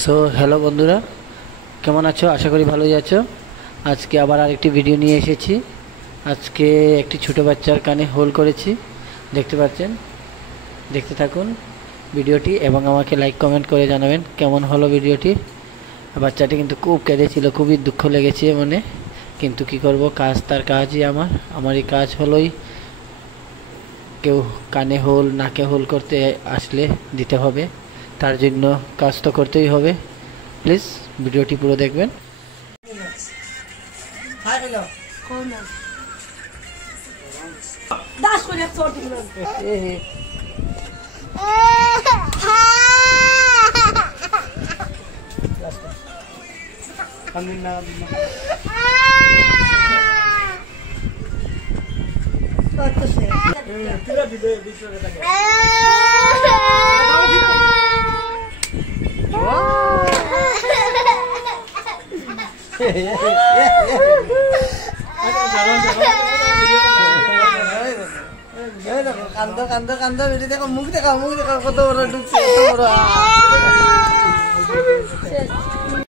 So hello বন্ধুরা, কেমন আছো? আশা করি ভালোই আছো। আজকে আবার আরেকটি ভিডিও নিয়ে এসেছি। আজকে একটি ছোট বাচ্চার কানে হোল করেছি, দেখতে পাচ্ছেন। দেখতে থাকুন ভিডিওটি এবং আমাকে লাইক কমেন্ট করে জানাবেন কেমন হলো ভিডিওটি। বাচ্চাটি কিন্তু খুব কেঁদেছিল, খুবই দুঃখ লেগেছে মনে, কিন্তু কি করব, কাজ তার কাজই। আমার এই কাজ হলোই কেউ কানে হোল নাকে হোল করতে আসলে দিতে হবে, তার জন্য কাজ তো করতেই হবে। প্লিজ ভিডিওটি পুরো দেখবেন। কান্দো কান্দো কান্দো, বেটি দেখো, মুখ দেখাও, মুখ দেখাও, কত বড় ঢুকছে, কত বড়।